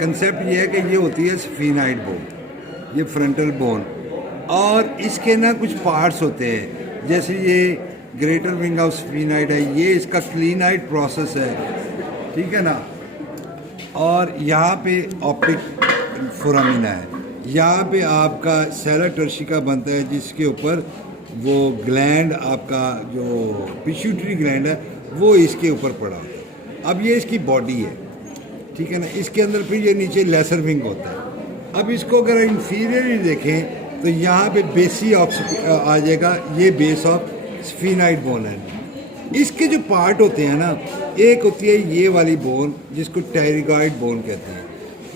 Concept ये है कि ये होती है स्फीनाइड बोन, ये फ्रंटल बोन, और इसके ना कुछ पार्ट्स होते हैं, जैसे ये ग्रेटर विंग ऑफ स्फीनाइड है, ये इसका क्लीनाइड प्रोसेस है, ठीक है ना। और यहाँ पे ऑप्टिक फोरामिना है, यहाँ पे आपका सेला टर्शिका बनता है, जिसके ऊपर वो ग्लैंड आपका जो पिट्यूटरी ग्लैंड है वो इसके ऊपर पड़ा होता है। अब ये इसकी बॉडी है, ठीक है ना। इसके अंदर फिर ये नीचे लेसर विंग होता है। अब इसको अगर इंफीरियरली देखें तो यहाँ पे बेसी ऑफ आ जाएगा, ये बेस ऑफ स्फीनाइड बोन है। इसके जो पार्ट होते हैं ना, एक होती है ये वाली बोन जिसको टेरिगॉइड बोन कहते हैं,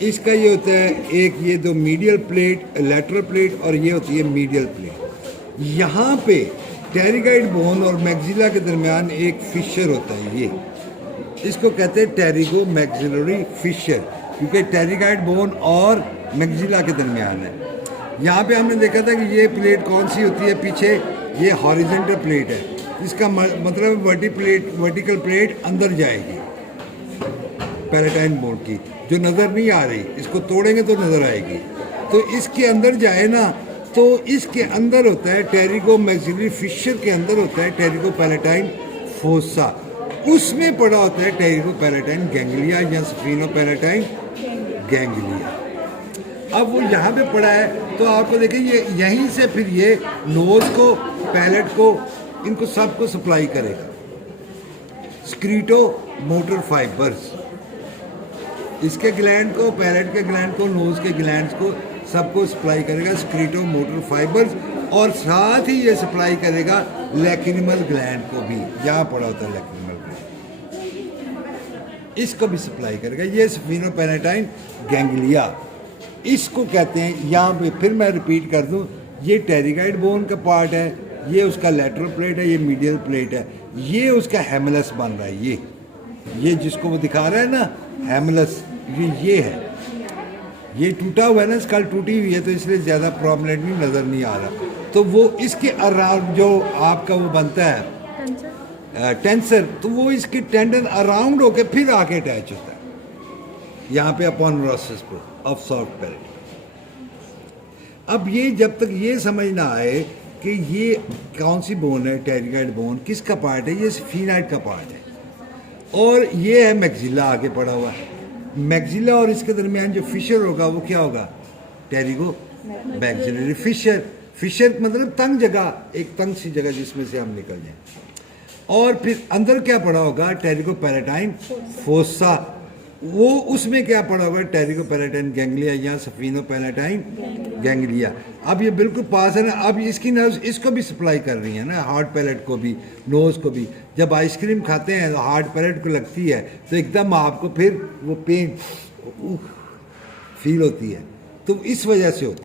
इसका ये होता है एक, ये दो मीडियल प्लेट, लैटरल प्लेट, और ये होती है मीडियल प्लेट। यहाँ पे टेरिगॉइड बोन और मैक्सिला के दरमियान एक फिशर होता है, ये इसको कहते हैं टेरिगो मैक्सिलरी फिशर, क्योंकि टेरिगॉइड बोन और मैक्सिला के दरमियान है। यहाँ पे हमने देखा था कि ये प्लेट कौन सी होती है पीछे, ये हॉरिजॉन्टल प्लेट है, इसका मतलब वर्टिकल प्लेट अंदर जाएगी पैलेटाइन बोन की, जो नज़र नहीं आ रही, इसको तोड़ेंगे तो नज़र आएगी। तो इसके अंदर जाए ना, तो इसके अंदर होता है टेरिगो मैक्सिलरी फिशर के अंदर होता है टेरिगो पैलेटाइन फोसा, उसमें पड़ा होता है टेरिगो पैलेटाइन गैंग्लिया या स्फीनो पैलेटाइन गैंग्लिया। अब वो यहाँ पे पड़ा है, तो आपको देखिए ये यहीं से फिर ये नोज को, पैलेट को, इनको सबको सप्लाई करेगा। स्क्रीटो मोटर फाइबर्स इसके ग्लैंड को, पैलेट के ग्लैंड को, नोज के ग्लैंड्स को सबको सप्लाई करेगा स्क्रीटो मोटर फाइबर्स, और साथ ही ये सप्लाई करेगा लैक्रिमल ग्लैंड को भी, जहाँ पड़ा होता है लैक्रिमल ग्लैंड, इसको भी सप्लाई करेगा। ये स्फीनो पैलेटाइन गैंग्लिया इसको कहते हैं। यहाँ पे फिर मैं रिपीट कर दूँ, ये टेरिगॉइड बोन का पार्ट है, ये उसका लैटरल प्लेट है, ये मीडियल प्लेट है, ये उसका हेमलस बन रहा है। ये जिसको वो दिखा रहा है ना हेमलस, ये है, ये टूटा हुआ है ना, स्कल टूटी हुई है, तो इसलिए ज़्यादा प्रोमिनेंटली नज़र नहीं आ रहा। तो वो इसके अराउंड जो आपका वो बनता है टेंसर, तो वो इसके टेंडन अराउंड होके फिर आके अटैच होता है यहाँ पे अपॉनरोसिस पे ऑफ सॉफ्ट पैलेट। अब ये जब तक ये समझ ना आए कि ये कौन सी बोन है, टेरिगॉइड बोन किसका पार्ट है, ये स्फीनाइड का पार्ट है, और ये है मैक्सिला आगे पड़ा हुआ है। मैक्सिला और इसके दरमियान जो फिशर होगा वो क्या होगा, टेरिगो मैक्सिलरी फिशर। फिशर मतलब तंग जगह, एक तंग सी जगह जिसमें से हम निकल जाए। और फिर अंदर क्या पड़ा होगा, टेरिगो पैलेटाइन फोसा, वो उसमें क्या पड़ा होगा, टेरिगो पैलेटाइन गैंग्लिया या स्फीनो पैलेटाइन गैंग्लिया। अब ये बिल्कुल पास है ना। अब इसकी नर्व्स इसको भी सप्लाई कर रही है ना, हार्ड पैलेट को भी, नोज को भी। जब आइसक्रीम खाते हैं तो हार्ड पैलेट को लगती है, तो एकदम आपको फिर वो पेन फील होती है, तो इस वजह से होती है।